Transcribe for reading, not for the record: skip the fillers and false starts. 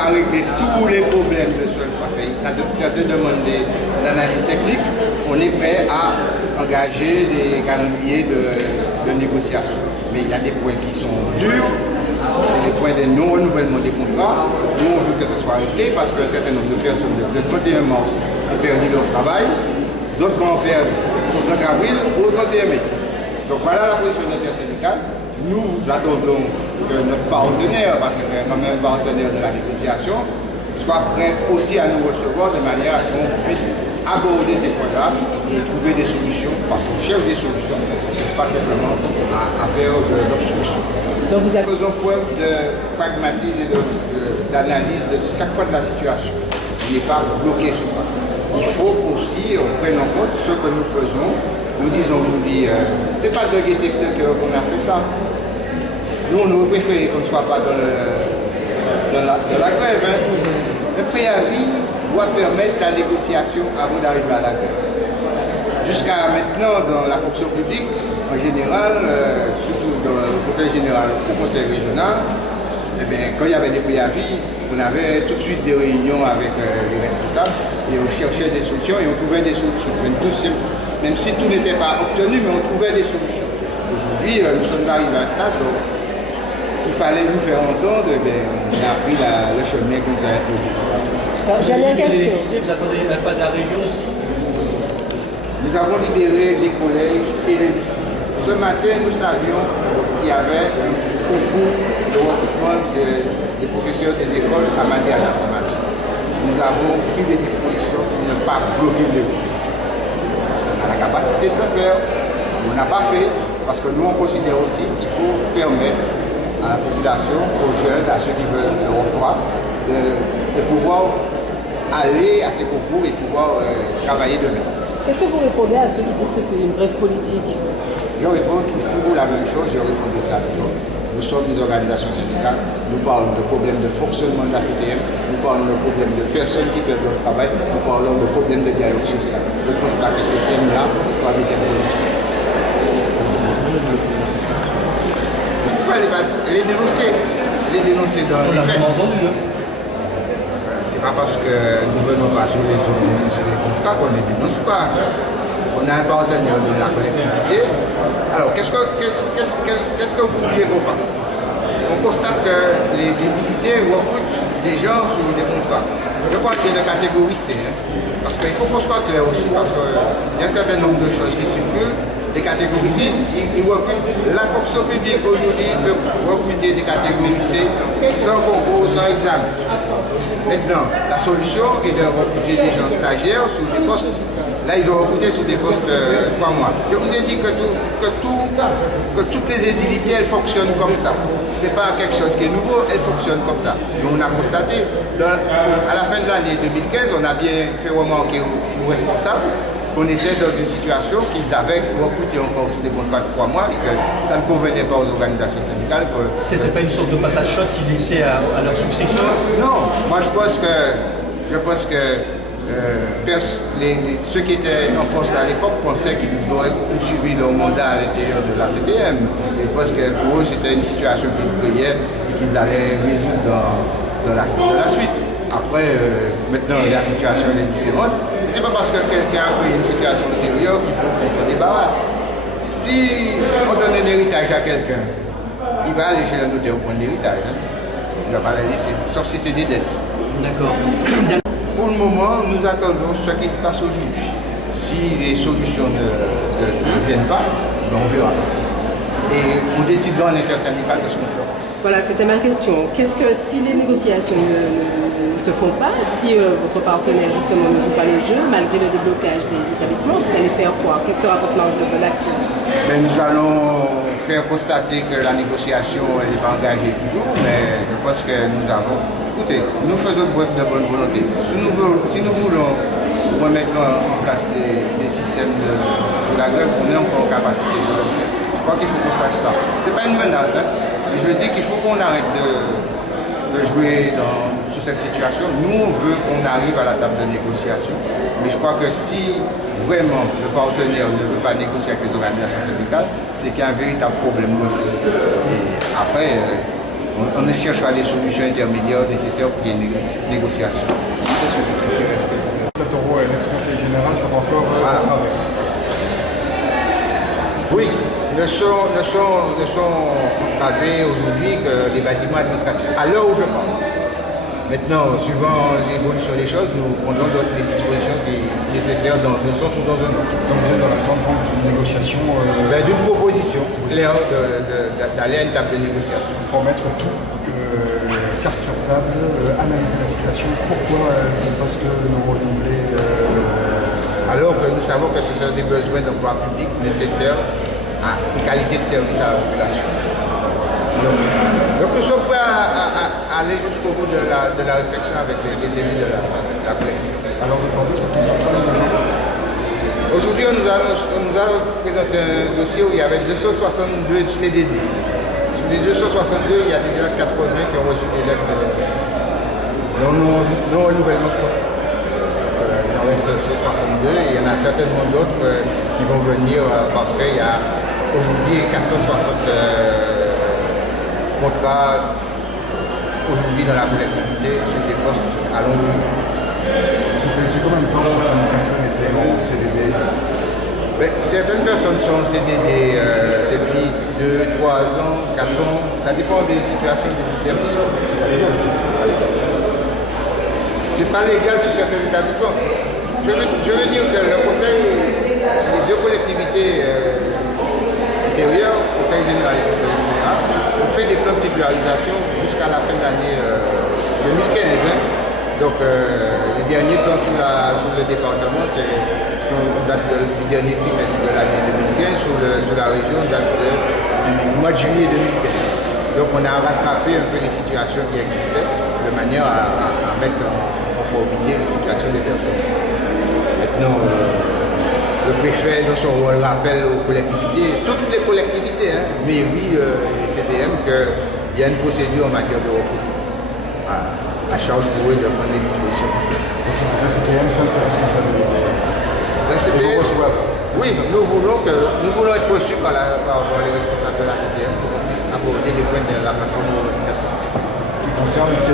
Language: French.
pas régler tous les problèmes de ce, parce que ça te demande des analyses techniques, on est prêt à engager des calendriers de négociation. Mais il y a des points qui sont durs, c'est des points de non-renouvellement des contrats. Nous, on veut que ce soit réglé parce qu'un certain nombre de personnes, le 31 mars, ont perdu leur travail, d'autres vont en perdre au 30 avril ou au 31 mai. Donc voilà la position intersyndicale. Nous attendons que notre partenaire, parce que c'est quand même un partenaire de la négociation, soit prêt aussi à nous recevoir de manière à ce qu'on puisse aborder ces points-là et trouver des solutions, parce qu'on cherche des solutions, ce n'est pas simplement à faire de l'obstruction. Donc vous faisons preuve de pragmatisme et d'analyse de chaque fois de la situation. On n'est pas bloqué sur ça. Il faut aussi qu'on prenne en compte ce que nous faisons. Nous disons aujourd'hui, c'est pas de gaieté de cœur qu'on a fait ça. Nous, on aurait préféré qu'on ne soit pas dans la grève. Hein. Le préavis doit permettre la négociation avant d'arriver à la grève. Jusqu'à maintenant, dans la fonction publique, en général, surtout dans le conseil général ou le conseil régional, eh bien, quand il y avait des préavis, on avait tout de suite des réunions avec les responsables et on cherchait des solutions et on trouvait des solutions. Même si tout n'était pas obtenu, mais on trouvait des solutions. Aujourd'hui, nous sommes arrivés à un stade où il fallait nous faire entendre, et bien, on a pris le chemin que nous avons posé. J'allais les lycées, vous attendez pas de la région aussi? Nous avons libéré les collèges et les lycées. Ce matin, nous savions qu'il y avait un concours de recrutement des professeurs des écoles à Madiana ce matin. Nous avons pris des dispositions pour ne pas bloquer les routes. Parce qu'on a la capacité de le faire, on n'a pas fait, parce que nous on considère aussi qu'il faut permettre à la population, aux jeunes, à ceux qui veulent le emploi, de pouvoir aller à ces concours et pouvoir travailler demain. Qu'est-ce que vous répondez à ceux qui disent que c'est une grève politique? Je réponds toujours la même chose, je réponds de la même chose. Nous sommes des organisations syndicales, nous parlons de problèmes de fonctionnement de la CTM, nous parlons de problèmes de personnes qui perdent leur travail, nous parlons de problèmes de dialogue social. Je ne pense pas que ces thèmes-là soient des thèmes politiques. Pourquoi les dénoncer dans les faits? C'est pas parce que nous venons pas sur les contrats qu'on ne les dénonce pas. On a un partenaire de la collectivité. Alors, qu'est-ce que vous voulez qu'on fasse? On constate que les députés recrutent des gens sur des contrats. Je crois qu'il y a une catégorie C. Hein, parce qu'il faut qu'on soit clair aussi, parce qu'il y a un certain nombre de choses qui circulent. Des catégories C, ils recrutent. La fonction publique aujourd'hui peut recruter des catégories C sans concours, sans examen. Maintenant, la solution est de recruter des gens stagiaires sur des postes. Là, ils ont recruté sur des postes de 3 mois. Je vous ai dit que toutes les édilités, elles fonctionnent comme ça. Ce n'est pas quelque chose qui est nouveau, elles fonctionnent comme ça. Mais on a constaté, à la fin de l'année 2015, on a bien fait remarquer aux responsables qu'on était dans une situation qu'ils avaient recruté encore sous des contrats de 3 mois et que ça ne convenait pas aux organisations syndicales. C'était pas une sorte de patate chaude qui laissait à leur succession? Non, moi je pense que ceux qui étaient en poste à l'époque pensaient qu'ils auraient poursuivi leur mandat à l'intérieur de la CTM. Et je pense que pour eux c'était une situation qu'ils voyaient et qu'ils allaient résoudre dans la suite. Après, maintenant la situation est différente. Ce n'est pas parce que quelqu'un a pris une situation antérieure qu'il faut qu'on s'en débarrasse. Si on donne un héritage à quelqu'un, il va aller chez le notaire pour prendre l'héritage. Hein. Il ne va pas la laisser, sauf si c'est des dettes. D'accord. Pour le moment, nous attendons ce qui se passe au juge. Si les solutions ne viennent pas, ben on verra. Et on décidera en intersyndical de ce qu'on fera. Voilà, c'était ma question. Qu'est-ce que si les négociations ne se font pas, si votre partenaire justement ne joue pas les jeux, malgré le déblocage des établissements, vous allez faire quoi? Quelle sera votre marge de l'action? Nous allons faire constater que la négociation n'est pas engagée toujours, mais je pense que nous avons... Écoutez, nous faisons preuve de bonne volonté. Si nous voulons remettre en place des systèmes sur la grève, on est encore en capacité de le faire. Je crois qu'il faut qu'on sache ça. Ce n'est pas une menace, hein. Je dis qu'il faut qu'on arrête de jouer sur cette situation. Nous, on veut qu'on arrive à la table de négociation. Mais je crois que si vraiment le partenaire ne veut pas négocier avec les organisations syndicales, c'est qu'il y a un véritable problème de fond. Et après, on on cherchera des solutions intermédiaires nécessaires pour qu'il y ait une négociation. Toro et l'ex-conseil général sont encore au travail. Oui, ne sont entravés aujourd'hui que les bâtiments administratifs, à l'heure où je parle. Maintenant, suivant l'évolution des choses, nous prendrons des dispositions nécessaires dans un sens ou dans un autre. Donc vous êtes dans l'attente d'une négociation d'une proposition claire d'aller à une table de négociation. pour mettre tout, carte sur table, analyser la situation, pourquoi ces postes non renouvelés. Alors que nous savons que ce sont des besoins d'emploi public nécessaires à une qualité de service à la population. Donc nous sommes prêts à aller jusqu'au bout de la réflexion avec les élus de la collectivité. Alors aujourd'hui, ça nous entraîne déjà. Aujourd'hui, on nous a présenté un dossier où il y avait 262 CDD. Sur les 262, il y a déjà 80 qui ont reçu des lettres de non-renouvellement de contrat. Il en reste 62 et il y en a certainement d'autres qui vont venir parce qu'il y a aujourd'hui 460 contrats aujourd'hui dans la collectivité sur des postes à longue durée. C'est combien de temps que certaines personnes étaient en CDD? Certaines personnes sont en CDD depuis 2, 3 ans, 4 ans. Ça dépend des situations des établissements. C'est pas légal sur certains établissements. Je veux dire que le conseil, les deux collectivités intérieures, conseil général et conseil général, ont fait des plans de titularisation jusqu'à la fin de l'année 2015. Donc les derniers plans sur le département, date du dernier trimestre de l'année 2015, sur la région date du mois de juillet 2015. Donc on a rattrapé un peu les situations qui existaient de manière à mettre en conformité les situations des personnes. Maintenant, le préfet dans son rôle rappelle aux collectivités, toutes les collectivités, mairie et CTM, qu'il y a une procédure en matière de recours. À charge pour eux de prendre les dispositions. Donc le CTM prend ses responsabilités. Oui, nous voulons être reçus par les responsables de la CTM pour qu'on puisse aborder les points de la plateforme. Qui concerne